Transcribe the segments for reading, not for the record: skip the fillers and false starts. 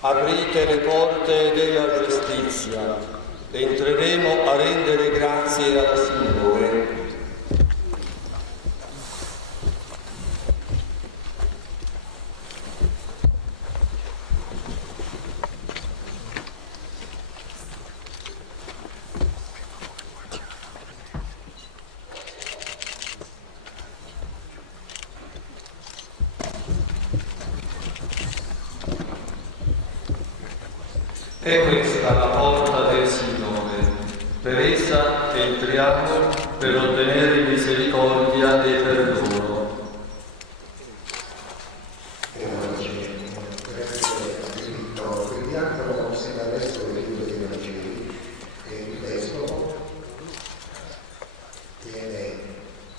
Aprite le porte della giustizia, entreremo a rendere grazie al Signore. È questa la porta del Signore, per essa entriamo per ottenere misericordia e perdono. Viene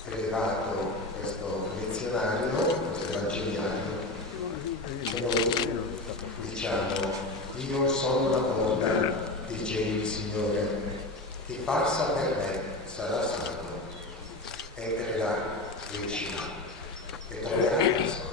elevato questo lezionario, questo evangeliario, e noi diciamo: io sono la porta, dice il Signore, chi passa per me sarà salvo, entrerà e uscirà e troverà il sole.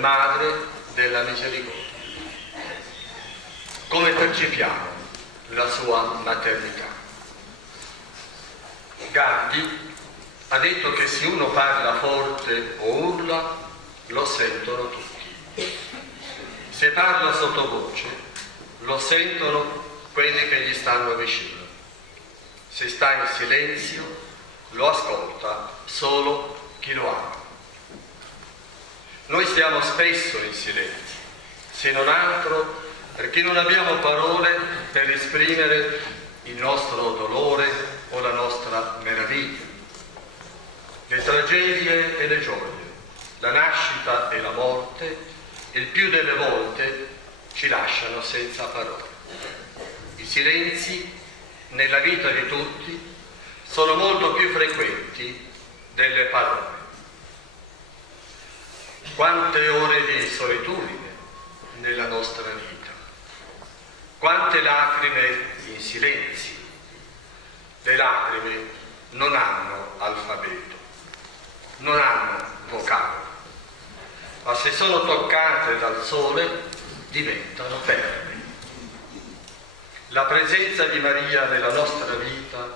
Madre della misericordia. Come percepiamo la sua maternità? Gandhi ha detto che se uno parla forte o urla, lo sentono tutti. Se parla sottovoce, lo sentono quelli che gli stanno vicino. Se sta in silenzio, lo ascolta solo chi lo ama. Noi stiamo spesso in silenzio, se non altro perché non abbiamo parole per esprimere il nostro dolore o la nostra meraviglia. Le tragedie e le gioie, la nascita e la morte, il più delle volte ci lasciano senza parole. I silenzi nella vita di tutti sono molto più frequenti delle parole. Quante ore di solitudine nella nostra vita, quante lacrime in silenzio. Le lacrime non hanno alfabeto, non hanno vocale, ma se sono toccate dal sole diventano perle. La presenza di Maria nella nostra vita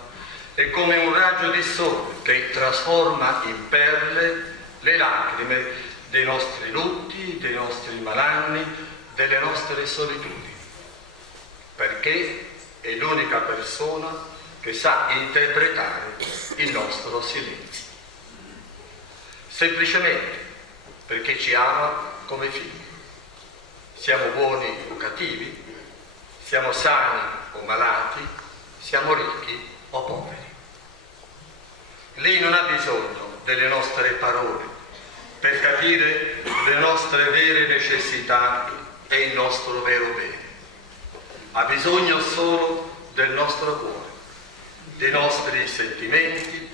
è come un raggio di sole che trasforma in perle le lacrime dei nostri lutti, dei nostri malanni, delle nostre solitudini, perché è l'unica persona che sa interpretare il nostro silenzio. Semplicemente perché ci ama come figli. Siamo buoni o cattivi, siamo sani o malati, siamo ricchi o poveri. Lei non ha bisogno delle nostre parole per capire le nostre vere necessità e il nostro vero bene. Ha bisogno solo del nostro cuore, dei nostri sentimenti,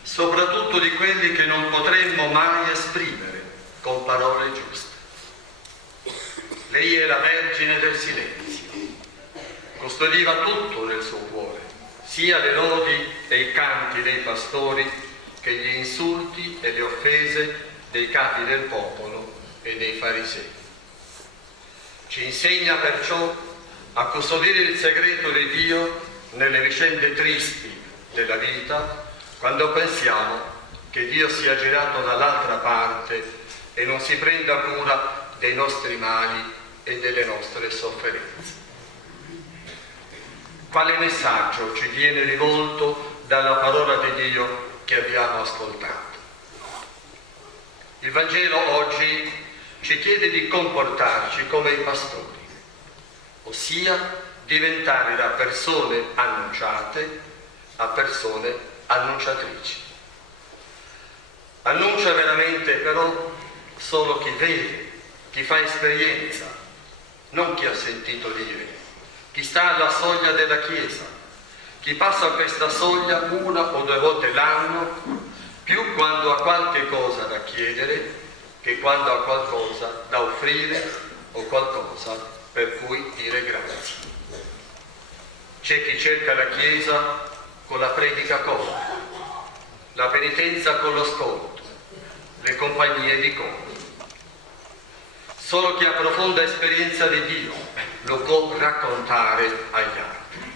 soprattutto di quelli che non potremmo mai esprimere con parole giuste. Lei è la Vergine del silenzio, custodiva tutto nel suo cuore, sia le lodi e i canti dei pastori che gli insulti e le offese dei capi del popolo e dei farisei. Ci insegna perciò a custodire il segreto di Dio nelle vicende tristi della vita, quando pensiamo che Dio sia girato dall'altra parte e non si prenda cura dei nostri mali e delle nostre sofferenze. Quale messaggio ci viene rivolto dalla parola di Dio che abbiamo ascoltato? Il Vangelo oggi ci chiede di comportarci come i pastori, ossia diventare da persone annunciate a persone annunciatrici. Annuncia veramente però solo chi vede, chi fa esperienza, non chi ha sentito dire, chi sta alla soglia della Chiesa, chi passa questa soglia una o due volte l'anno, più quando ha qualche cosa da chiedere che quando ha qualcosa da offrire o qualcosa per cui dire grazie. C'è chi cerca la Chiesa con la predica corta, la penitenza con lo sconto, le compagnie di coro. Solo chi ha profonda esperienza di Dio lo può raccontare agli altri.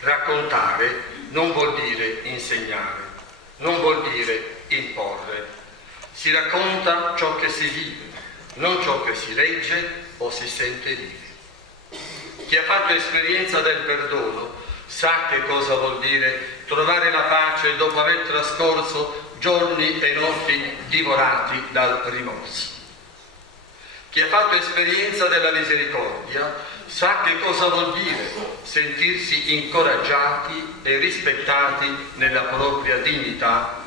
Raccontare non vuol dire insegnare, non vuol dire imporre. Si racconta ciò che si vive, non ciò che si legge o si sente dire. Chi ha fatto esperienza del perdono sa che cosa vuol dire trovare la pace dopo aver trascorso giorni e notti divorati dal rimorso. Chi ha fatto esperienza della misericordia sa che cosa vuol dire sentirsi incoraggiati e rispettati nella propria dignità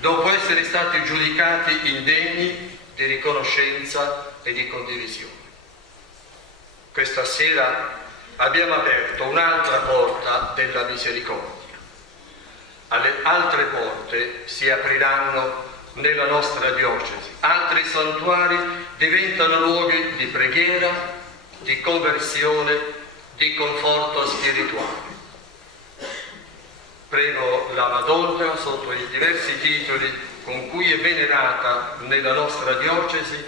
dopo essere stati giudicati indegni di riconoscenza e di condivisione. Questa sera abbiamo aperto un'altra porta della misericordia. Alle altre porte si apriranno nella nostra diocesi. Altri santuari diventano luoghi di preghiera, di conversione, di conforto spirituale. Prego la Madonna, sotto i diversi titoli con cui è venerata nella nostra diocesi,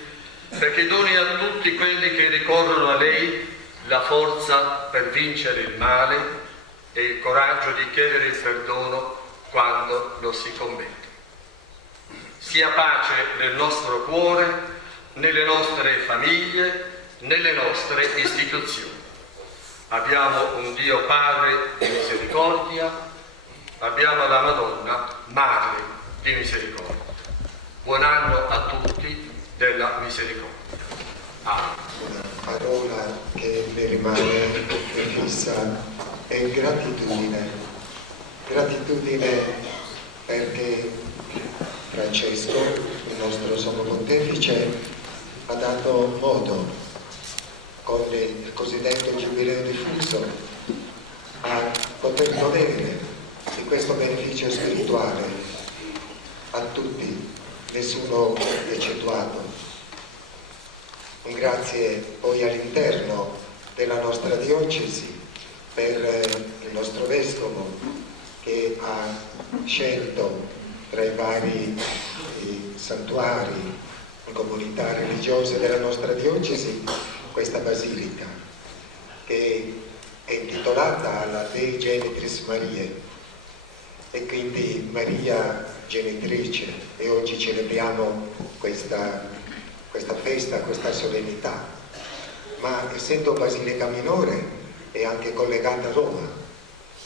perché doni a tutti quelli che ricorrono a lei la forza per vincere il male e il coraggio di chiedere il perdono quando lo si commette. Sia pace nel nostro cuore, nelle nostre famiglie, nelle nostre istituzioni. Abbiamo un Dio Padre di misericordia, abbiamo la Madonna Madre di misericordia. Buon anno a tutti della misericordia. Amen. Una parola che mi rimane fissa è gratitudine. Gratitudine perché Francesco, il nostro sommo pontefice, ha dato modo con il cosiddetto giubileo diffuso a poter godere di questo beneficio spirituale a tutti, nessuno eccettuato. Un grazie poi all'interno della nostra diocesi per il nostro vescovo che ha scelto tra i vari santuari e comunità religiose della nostra diocesi questa basilica che è intitolata alla Dei Genitris Mariae e quindi Maria genitrice, e oggi celebriamo questa festa, questa solennità, ma essendo basilica minore è anche collegata a Roma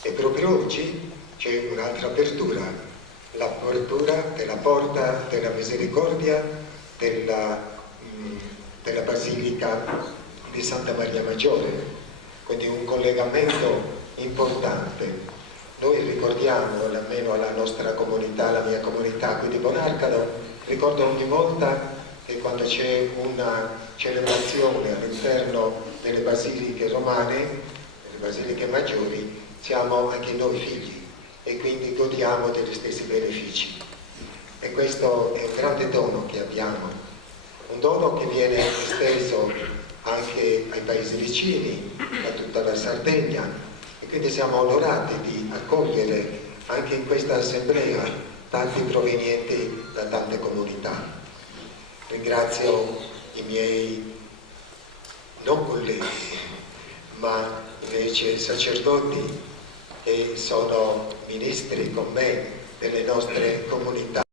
e proprio oggi c'è un'altra apertura, l'apertura della porta della misericordia della basilica di Santa Maria Maggiore, quindi un collegamento importante noi ricordiamo, almeno la nostra comunità, la mia comunità qui di Bonarcado, ricordo ogni volta che quando c'è una celebrazione all'interno delle basiliche romane, delle basiliche maggiori, siamo anche noi figli e quindi godiamo degli stessi benefici. E questo è un grande dono che abbiamo, un dono che viene esteso anche ai paesi vicini, a tutta la Sardegna, e quindi siamo onorati di accogliere anche in questa assemblea tanti provenienti da tante comunità. Ringrazio i miei non colleghi, ma invece sacerdoti che sono ministri con me delle nostre comunità.